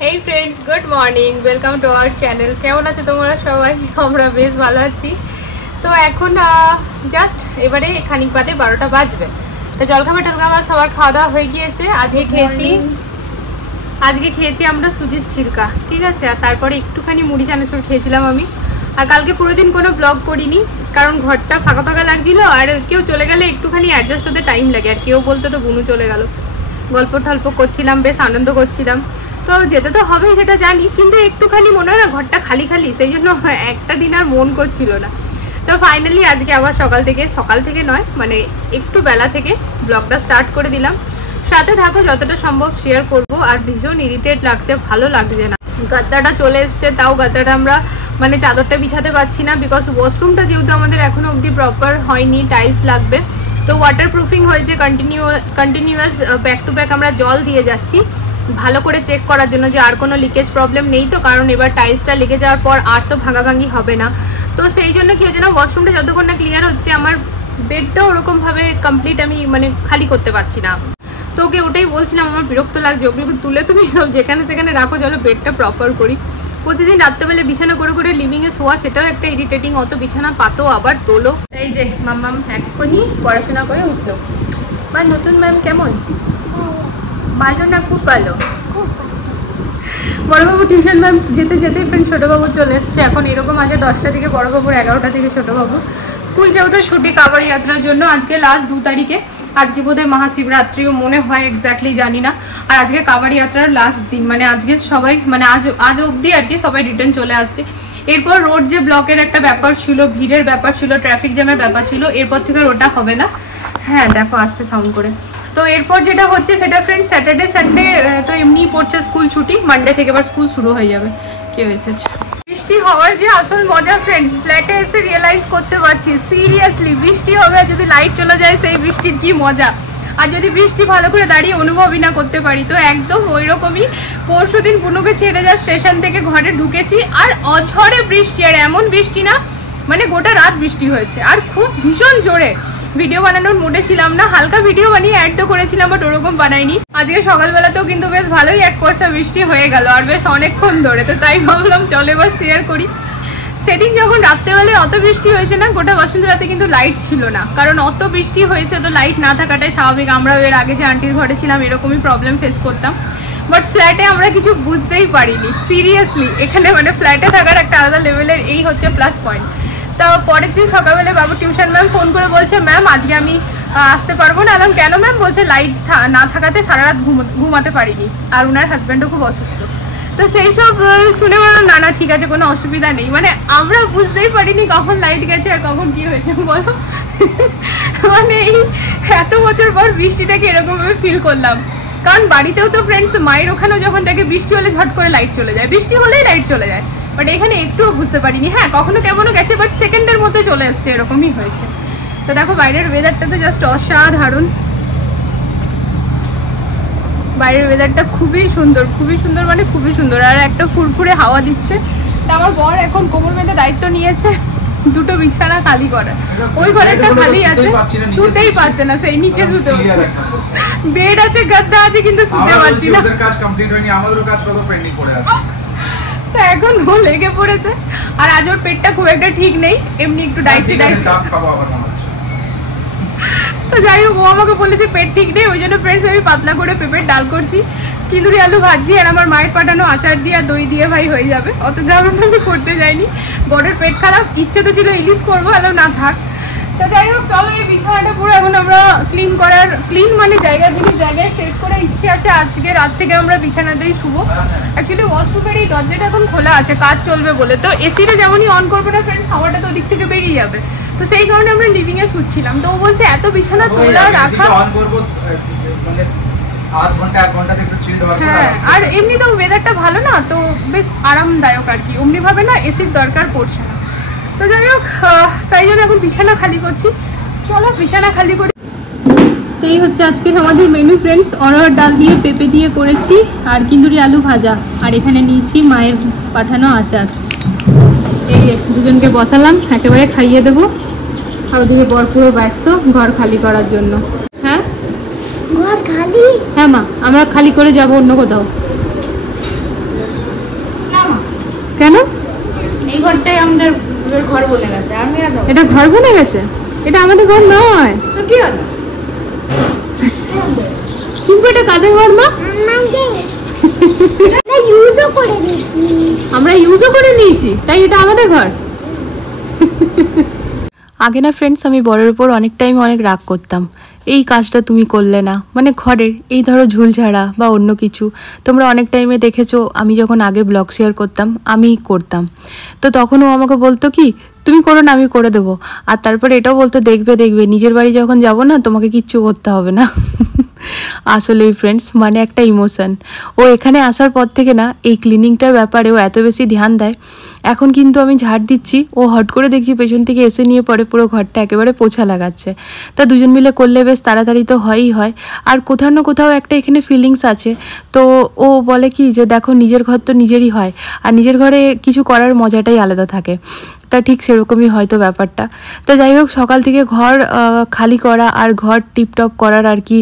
Hey friends, good morning. Welcome to our channel. কেমন আছো তোমরা সবাই? আমরা বেশ ভালো আছি। তো এখন জাস্ট এবারে খানিক বাদে 12টা বাজবে। তো জলখাবার সবার খাওয়া দাওয়া হয়ে গিয়েছে। আজকে খেয়েছি আমরা সুজির ছিলকা, ঠিক আছে। আর তারপরে একটুখানি মুড়ি চানাচুর খেয়েছিলাম আমি। আর কালকে পুরো দিন কোনো ব্লগ করিনি, কারণ ঘরটা ফাঁকা ফাঁকা লাগছিল। আর কেউ চলে গেলে একটুখানি অ্যাডজাস্ট হতে টাইম লাগে। আর কেউ বলতে তো বুনু চলে গেল, গল্প টল্প করছিলাম, বেশ আনন্দ করছিলাম। তো যেতে তো হবেই সেটা জানি, কিন্তু একটুখানি মনে হয় না ঘরটা খালি খালি, সেই জন্য একটা দিন আর মন করছিল না। তো ফাইনালি আজকে আবার সকাল থেকে নয়, মানে একটু বেলা থেকে ব্লগটা স্টার্ট করে দিলাম। সাথে থাকো, যতটা সম্ভব শেয়ার করব। আর ভীষণ ইরিটেট লাগছে, ভালো লাগছে না। গাদ্দাটা চলে এসছে, তাও গাদ্দাটা আমরা মানে চাদরটা বিছাতে পারছি না, বিকজ ওয়াশরুমটা যেহেতু আমাদের এখনো অবধি প্রপার হয়নি, টাইলস লাগবে। তো ওয়াটার প্রুফিং হয়েছে, কন্টিনিউয়াস ব্যাক টু ব্যাক আমরা জল দিয়ে যাচ্ছি ভালো করে চেক করার জন্য যে আর কোনো লিকেজ প্রবলেম নেই তো, কারণ এবার টাইলসটা লেগে যাওয়ার পর আর তো ভাঙাভাঙি হবে না। তো সেই জন্য কি হচ্ছে না, ওয়াশরুমটা যতক্ষণ না ক্লিয়ার হচ্ছে, আমার বেডটাও ওরকমভাবে কমপ্লিট আমি মানে খালি করতে পারছি না। তো ওকে ওটাই বলছিলাম, আমার বিরক্ত লাগছে, ওগুলোকে তুলে তুমি সব যেখানে সেখানে রাখো, চলো বেডটা প্রপার করি। প্রতিদিন রাত্রেবেলা বিছানা করে করে লিভিংয়ে শোয়া, সেটাও একটা ইরিটেটিং। অত বিছানা পাতো আবার তোলো। এই যে মাম্মাম এক্ষুনি পড়াশোনা করে উঠলো। বা নতুন ম্যাম কেমন? ভালো না খুব ভালো? বড়বাবু টিউশন ম্যাম যেতেই ফ্রেন্ড ছোটোবাবু চলে এসছে। এখন এরকম আছে 10টা থেকে বড়বাবুর, 11টা থেকে ছোটোবাবু। স্কুল যেহেতু ছুটি কাবার যাত্রার জন্য, আজকে লাস্ট 2 তারিখে। আজকে বোধহয় মহাশিবরাত্রিও মনে হয়, এক্স্যাক্টলি জানি না। আর আজকে কাবার যাত্রার লাস্ট দিন, মানে আজকে সবাই মানে আজ অবধি আর কি সবাই রিটার্ন চলে আসছে। এরপর রোড যে ব্লকের একটা ব্যাপার ছিল, ভিড়ের ব্যাপার ছিল, ট্রাফিক জ্যামের ব্যাপার ছিল, এরপর থেকে ওটা হবে না। হ্যাঁ দেখো আসতে সাউন্ড করে। তো এরপর যেটা হচ্ছে সেটা ফ্রেন্ড স্যাটারডে সানডে তো এমনি পড়ছে স্কুল ছুটি, মানডে থেকে আবার স্কুল শুরু হয়ে যাবে। কেউ এসেছে। বৃষ্টি হওয়ার যে আসল মজা ফ্রেন্ডস, ফ্ল্যাটে এসে রিয়েলাইজ করতে পারছি, সিরিয়াসলি বৃষ্টি হবে আর যদি লাইট চলে যায়, সেই বৃষ্টির কি মজা। আর যদি বৃষ্টি ভালো করে দাঁড়িয়ে অনুভবই না করতে পারি, তো একদম ওই রকমই। পরশু দিন পুনুকে ছেড়ে যা স্টেশন থেকে ঘরে ঢুকেছি, আর অঝরে বৃষ্টি, আর এমন বৃষ্টি না মানে গোটা রাত বৃষ্টি হয়েছে, আর খুব ভীষণ জোরে। ভিডিও বানানোর মুডে ছিলাম না, হালকা ভিডিও বানিয়ে অ্যাড তো করেছিলাম, বাট ওরকম বানাইনি। আজকে সকালবেলাতেও কিন্তু বেশ ভালোই এক কোর্সা বৃষ্টি হয়ে গেল, আর বেশ অনেকক্ষণ ধরে। তো তাই ভাবলাম চলে এবার শেয়ার করি। সেদিন যখন রাত্রেবেলায় অত বৃষ্টি হয়েছে না, গোটা বসুন্ধরাতে কিন্তু লাইট ছিল না, কারণ অত বৃষ্টি হয়েছে, তো লাইট না থাকাটাই স্বাভাবিক। আমরাও এর আগে যে আন্টির ঘরে ছিলাম এরকমই প্রবলেম ফেস করতাম, বাট ফ্ল্যাটে আমরা কিছু বুঝতেই পারিনি সিরিয়াসলি। এখানে মানে ফ্ল্যাটে থাকার একটা আলাদা লেভেলের এই হচ্ছে প্লাস পয়েন্ট। তো পরের দিন সকালবেলা বাবু টিউশন ম্যাম ফোন করে বলছে, ম্যাম আজকে আমি আসতে পারবো না। আলাম কেন ম্যাম? বলছে লাইট না থাকাতে সারা রাত ঘুমাতে পারিনি, আর ওনার হাজব্যান্ডও খুব অসুস্থ। তো সেই সব শুনে বললাম না ঠিক আছে, কোনো অসুবিধা নেই। মানে আমরা বুঝতেই পারিনি কখন লাইট গেছে আর কখন কি হয়েছে বলো। মানে এই এত বছর পর বৃষ্টিটাকে এরকমভাবে ফিল করলাম, কারণ বাড়িতেও তো ফ্রেন্ডস মায়ের ওখানেও যখন দেখে বৃষ্টি হলে ঝট করে লাইট চলে যায়, বৃষ্টি হলেই লাইট চলে যায়। বাট এখানে একটুও বুঝতে পারিনি। হ্যাঁ কখনো কেমনও গেছে, বাট সেকেন্ডের মতো চলে এসছে, এরকমই হয়েছে। তো দেখো বাইরের ওয়েদারটা তো জাস্ট অসাধারণ। বাইরের ওয়েদারটা খুবই সুন্দর মানে খুবই সুন্দর, আর একটা ফুরফুরে হাওয়া দিচ্ছে। তা আমার বর এখন কোমর বেঁধে দায়িত্ব নিয়েছে 2টো বিছানা খালি করার। ওই ঘরেরটা খালি আছে, শুতেই পারছে না, সেই নিচে শুতে হচ্ছে। বেড আছে, গাদ্দা আছে, কিন্তু শুতে পারছি না। তো এখন ও লেগে পড়েছে। আর আজ ওর পেটটা খুব একটা ঠিক নেই, এমনি একটু ডাইসি। তো যাই হোক, ও আমাকে বলেছে পেট ঠিক নেই, ওই জন্য ফ্রেন্ডস আমি পাতলা করে পেঁপের ডাল করছি, কিন্দুরি আলু ভাজি, আর আমার মায়ের পাঠানো আচার দিয়ে আর দই দিয়ে ভাই হয়ে যাবে। অত যাবে আমি করতে যাইনি, বড়ের পেট খারাপ, ইচ্ছে তো ছিল ইলিশ করবো, এলাম না থাক। তো যাই হোক চলো, এই বিছানাটা পুরো এখন আমরা ক্লিন মানে জায়গায় সেট করার ইচ্ছে আছে। আজকে রাত থেকে আমরা বিছানাতেই শুবো। অ্যাকচুয়ালি ওয়াশরুমের এই দরজাটা এখন খোলা আছে, কাজ চলবে বলে। তো এসিটা যেমনই অন করবো না ফ্রেন্ডস, হাওয়াটা তো ওদিক থেকে বেরিয়ে যাবে। তো সেই কারণে আমরা লিভিংয়ে শুচ্ছিলাম। তো ও বলছে এত বিছানা তোলা রাখা, হ্যাঁ আর এমনি তো ওয়েদারটা ভালো না, তো বেশ আরামদায়ক আর কি, অমনি ভাবে না এসির দরকার পড়ছে না। তো যাই হোক, তাই জন্য এখন বিছানা খালি করছি। চলো বিছানা খালি করি। এই হচ্ছে আজকে আমাদের মেনু ফ্রেন্ডস, অরহর ডাল দিয়ে পেঁপে দিয়ে করেছি, আর কিন্দুরি আলু ভাজা, আর এখানে নিয়েছি মায়ের পাঠানো আচার। এই দুজনকে বসালাম, একেবারে খাইয়ে দেবো। আর ওদিকে বর পুরো ব্যস্ত ঘর খালি করার জন্য। হ্যাঁ ঘর খালি? হ্যাঁ মা, আমরা খালি করে যাব অন্য কোথাও। ঘর বনে গেছে, আর মেরা যাও। এটা ঘর বনে গেছে? এটা আমাদের ঘর নয় তো কি হলো? কিন্তু এটা কাদের ঘর মা? আমরা ইউজও করে নিয়েছি, তাই এটা আমাদের ঘর। আগে না ফ্রেন্ডস আমি বরের উপর অনেক টাইম অনেক রাগ করতাম, এই কাজটা তুমি করলে না, মানে ঘরের এই ধরো ঝুল ঝাড়া বা অন্য কিছু। তোমরা অনেক টাইমে দেখেছো আমি যখন আগে ব্লগ শেয়ার করতাম আমিই করতাম, তো তখন ও আমাকে বলতো কি তুমি করো না আমি করে দেবো, আর তারপরে এটাও বলতো দেখবে দেখবে নিজের বাড়ি যখন যাবো না তোমাকে কিচ্ছু করতে হবে না। আসলেই ফ্রেন্ডস মানে একটা ইমোশন। ও এখানে আসার পর থেকে না এই ক্লিনিংটার ব্যাপারে ও এত বেশি ধ্যান দেয়। এখন কিন্তু আমি ঝাড় দিচ্ছি, ও হট করে দেখছি পেছন থেকে এসে নিয়ে পরে পুরো ঘরটা একেবারে পোছা লাগাচ্ছে। তা দুজন মিলে করলে বেশ তাড়াতাড়ি তো হয়ই হয়, আর কোথাও না কোথাও একটা এখানে ফিলিংস আছে। তো ও বলে কি যে দেখো নিজের ঘর তো নিজেরই হয়, আর নিজের ঘরে কিছু করার মজাটাই আলাদা থাকে। তা ঠিক সেরকমই হয়তো ব্যাপারটা। তো যাই হোক সকাল থেকে ঘর খালি করা আর ঘর টিপটপ করার আর কি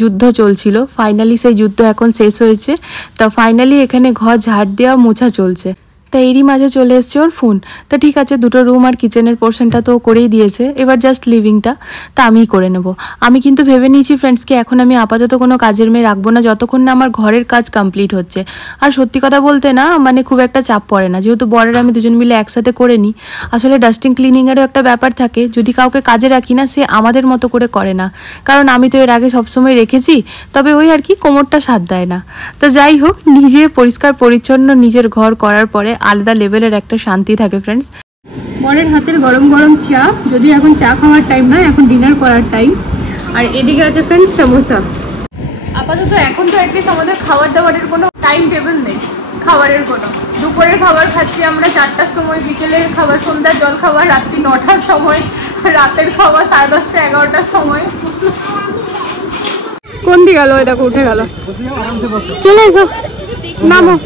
যুদ্ধ চলছিল। ফাইনালি সেই যুদ্ধ এখন শেষ হয়েছে। তা ফাইনালি এখানে ঘর ঝাড় দেওয়া মোছা চলছে। তা এরই মাঝে চলে এসছে ওর ফোন। তা ঠিক আছে দুটো রুম আর কিচেনের পোর্শনটা তো করেই দিয়েছে, এবার জাস্ট লিভিংটা তা আমিই করে নেব। আমি কিন্তু ভেবে নিয়েছি ফ্রেন্ডসকে এখন আমি আপাতত কোনো কাজের মেয়ে রাখবো না যতক্ষণ না আমার ঘরের কাজ কমপ্লিট হচ্ছে। আর সত্যি কথা বলতে না মানে খুব একটা চাপ পড়ে না, যেহেতু বরের আমি দুজন মিলে একসাথে করে নিই। আসলে ডাস্টিং ক্লিনিংয়েরও একটা ব্যাপার থাকে, যদি কাউকে কাজে রাখি না সে আমাদের মতো করে করে না, কারণ আমি তো এর আগে সবসময় রেখেছি, তবে ওই আর কি কোমরটা সাথ দেয় না। তো যাই হোক নিজে পরিষ্কার পরিচ্ছন্ন নিজের ঘর করার পরে আলাদা লেভেলের একটা শান্তি থাকে ফ্রেন্ডস। বরের হাতের গরম গরম চা, যদিও এখন চা খাওয়ার টাইম না, এখন ডিনার করার টাইম। আর এদিকে আছে ফ্রেন্ডস সমোসা। আপাতত এখন তো অ্যাটলিস্ট আমাদের খাবার দাবারের কোনো টাইম টেবিল নেই, খাবারের কোনো। দুপুরের খাবার খাচ্ছি আমরা 4টার সময়, বিকেলের খাবার সন্ধ্যার জল খাবার রাত্রি 9টার সময়, রাতের খাবার 10:30 11টার সময়। কোন দিকে গেল? এটা উঠে গেল, চলে এসো নামো।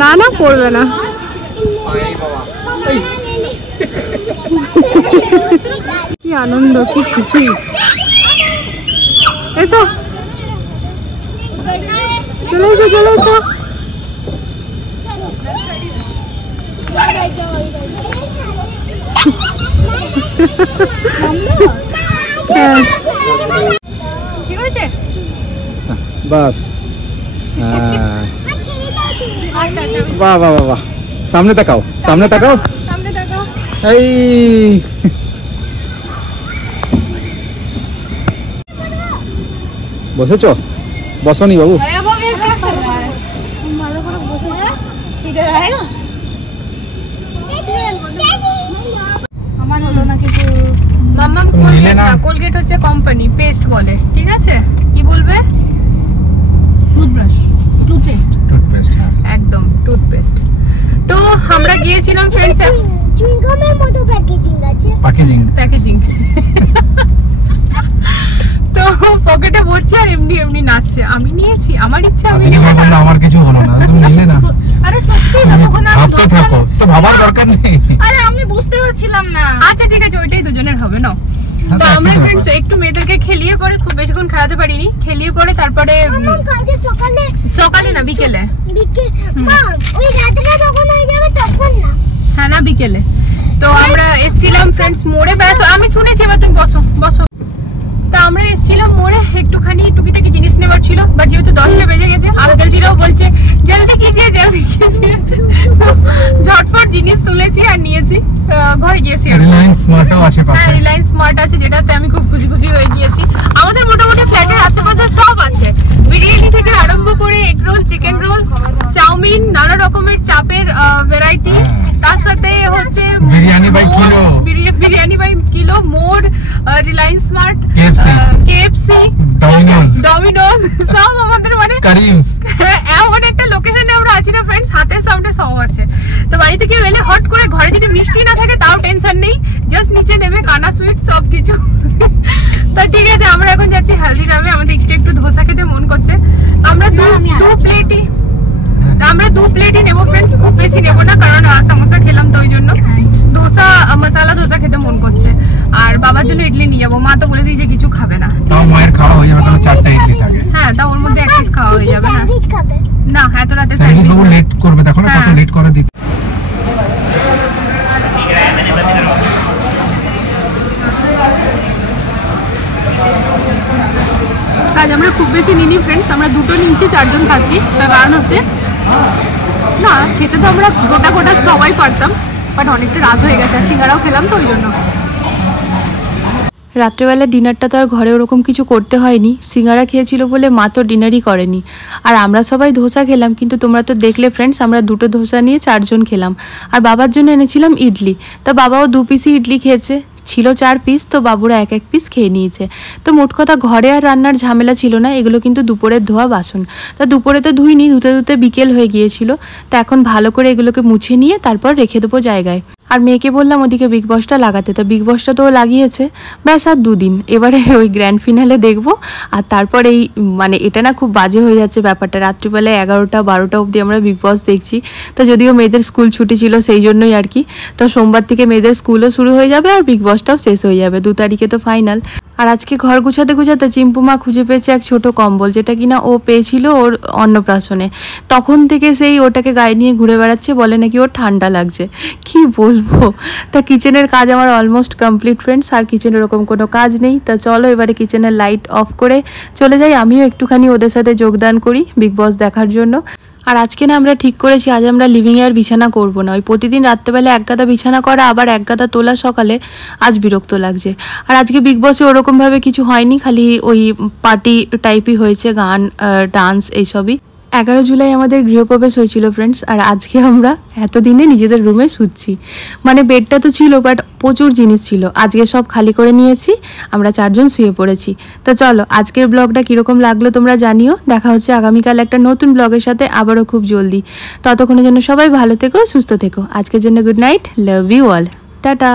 না না পড়বে না, কি আনন্দ কি খুশি। এসো চলে এসো চলে এসো। ঠিক আছে বাস। বাহ বাহ বাহ, সামনে তাকাও সামনে তাকাও সামনে তাকাও। এই বসেছো? বসনি বাবু? আমার হলো না কিছু। মাম্মাম কোলগেট না, কোলগেট হচ্ছে কোম্পানি, পেস্ট বলে, ঠিক আছে? কি বলবে? টুথব্রাশ, টুথপেস্ট, টুথপেস্ট একদম টুথপেস্ট। তো আমরা গিয়েছিলাম ফ্রেন্ডস, চুইংগামের মতো প্যাকেজিং আছে, প্যাকেজিং। তো পকেটে ভরছে আর এমনি এমনি নাচছে। আমি নিয়েছি, আমার ইচ্ছা আমি নেব না। আমার কিছু হলো না, তুমি নিলে না। আরে সত্যি না, তখন আমি ভাবতে থাকো, তো ভাবার দরকার নেই। আরে আমি বুঝতে পারছিলাম না। আচ্ছা ঠিক আছে, ওইটাই দুজনের হবে না। তো আমরা ফ্রেন্ডস একটু মেয়েদেরকে খেলিয়ে পরে, খুব বেশিক্ষণ খাওয়াতে পারিনি, খেলিয়ে পরে তারপরে কালকে সকালে, সকালে না বিকেলে, মা ওই রাতটা যখন হয়ে যাবে তখন না, হ্যাঁ না বিকেলে। তো আমরা এসেছিলাম ফ্রেন্ডস মোড়ে, ব্যাস আমি শুনেছি, এবার তুমি বসো বসো। তা আমরা এসেছিলাম মোড়ে, একটুখানি টুকিটাকি জিনিস নেওয়ার ছিল, বাট যেহেতু 10টা বেজে গেছে আঙ্কেলজিরাও বলছে জলদি কিজিয়ে জলদি কিজিয়ে, ঝটফট জিনিস তুলেছি আর নিয়েছি, ঘরে গিয়েছি। রিলায়েন্স স্মার্টও আছে পাশে। হ্যাঁ রিলায়েন্স স্মার্ট আছে, যেটাতে আমি খুব খুশি খুশি হয়ে গিয়েছি। আমাদের মোটামুটি ফ্ল্যাটের আশেপাশে সব আছে, বিরিয়ানি থেকে আরম্ভ করে egg roll, chicken roll, chowmein, নানা রকমের চাপের ভ্যারাইটি, তার সাথে হচ্ছে biryani by kilo, biryani by kilo, More, Reliance Smart, KFC, Domino's, সব আমাদের মানে কারিমস। এমন একটা লোকেশনে আমরা আছি না ফ্রেন্ডস, হাতের সামনে সব আছে। তো বাড়িতে কেউ এলে হট করে, ঘরে যদি মিষ্টি না থাকে তাও টেনশন নেই, জাস্ট নিচে নেবে কানা সুইট সব কিছু। তো ঠিক আছে আমরা এখন যাচ্ছি হালদিরামে, আমাদের একটু ধোসা খেতে মন করছে। আমরা দু প্লেটই নেবো ফ্রেন্ডস, খুব বেশি নেবো না, কারণ সমোসা খেলাম তো ওই জন্য। ধোসা, মশলা ধোসা খেতে মন করছে, আর বাবার জন্য ইডলি নিয়ে যাবো। মা তো বলে দিয়েছে কিছু খাবে না। তাও মায়ের খাওয়া হয়ে যাবে, কারণ 4টা ইডলি থাকে। হ্যাঁ, তাও ওর মধ্যে এক পিস খাওয়া হয়ে যাবে। না স্যান্ডউইচ খাবে না, এত রাতে স্যান্ডউইচ লেট করবে, দেখো না কত লেট করে দিতে। আজ আমরা খুব বেশি নিনি ফ্রেন্ডস, আমরা দুটো নিচ্ছি, 4 জন খাচ্ছি। তার কারণ হচ্ছে না খেতে তো আমরা গোটা গোটা সবাই পারতাম, বাট অনেকটা রাত হয়ে গেছে, আর সিঙ্গারাও খেলাম তো ওই জন্য। রাত্রেবেলা ডিনারটা তো আর ঘরে ওরকম কিছু করতে হয়নি, সিঙ্গারা খেয়েছিল বলে মা তো ডিনারই করেনি। আর আমরা সবাই ধোসা খেলাম, কিন্তু তোমরা তো দেখলে ফ্রেন্ডস আমরা দুটো ধোসা নিয়ে 4 জন খেলাম। আর বাবার জন্য এনেছিলাম ইডলি, তা বাবাও 2 পিসই ইডলি খেয়েছে, ছিল 4 পিস, তো বাবুরা 1 পিস খেয়ে নিয়েছে। তো মোট কথা ঘরে আর রান্নার ঝামেলা ছিল না, এগুলো কিন্তু দুপুরের ধোয়া বাসন। তা দুপুরে তো ধুইনি, ধুতে ধুতে বিকেল হয়ে গিয়েছিল। তা এখন ভালো করে এগুলোকে মুছে নিয়ে তারপর রেখে দেবো জায়গায়। আর মেয়েকে বললাম ওদিকে বিগ বসটা লাগাতে, তা বিগ বসটা তো লাগিয়েছে, ব্যাস আর 2 দিন, এবারে ওই গ্র্যান্ড ফিনালে দেখবো। আর তারপর এই মানে এটা না খুব বাজে হয়ে যাচ্ছে ব্যাপারটা, রাত্রিবেলায় 11টা 12টা অবধি আমরা বিগ বস দেখছি। তো যদিও মেয়েদের স্কুল ছুটি ছিল সেই জন্যই আর কি। তো সোমবার থেকে মেয়েদের স্কুলও শুরু হয়ে যাবে আর বিগ বসটাও শেষ হয়ে যাবে, 2 তারিখে তো ফাইনাল। আর আজকে ঘর গুছাতে গুছাতে চিম্পুমা খুঁজে পেয়েছে এক ছোট কম্বল, যেটা কিনা ও পেয়েছিল ওর অন্নপ্রাশনে। তখন থেকে সেই ওটাকে গায়ে নিয়ে ঘুরে বেড়াচ্ছে, বলে নাকি ওর ঠান্ডা লাগছে। কি বলবো। তা কিচেনের কাজ আমার অলমোস্ট কমপ্লিট ফ্রেন্ডস, আর কিচেনে এরকম কোনো কাজ নেই। তা চলো এবারে কিচেনের লাইট অফ করে চলে যাই, আমিও একটুখানি ওদের সাথে যোগদান করি বিগ বস দেখার জন্য। আর আজকে না আমরা ঠিক করেছি আজ আমরা লিভিংয়ে আর বিছানা করব না, ওই প্রতিদিন রাত্রেবেলা এক গাদা বিছানা করা আবার এক গাদা তোলা সকালে, আজ বিরক্ত লাগছে। আর আজকে বিগ বসে ওরকমভাবে কিছু হয়নি, খালি ওই পার্টি টাইপই হয়েছে, গান ডান্স এইসবই। 11 জুলাই আমাদের গৃহপ্রবেশ হয়েছিল ফ্রেন্ডস, আর আজকে আমরা এতদিনে নিজেদের রুমে শুচ্ছি। মানে বেডটা তো ছিল বাট প্রচুর জিনিস ছিল, আজকে সব খালি করে নিয়েছি, আমরা 4 জন শুয়ে পড়েছি। তো চলো আজকের ব্লগটা কীরকম লাগলো তোমরা জানিও, দেখা হচ্ছে আগামীকাল একটা নতুন ব্লগের সাথে আবারও খুব জলদি। ততক্ষণের জন্য সবাই ভালো থেকো, সুস্থ থেকো। আজকের জন্য good night, love you all, tata.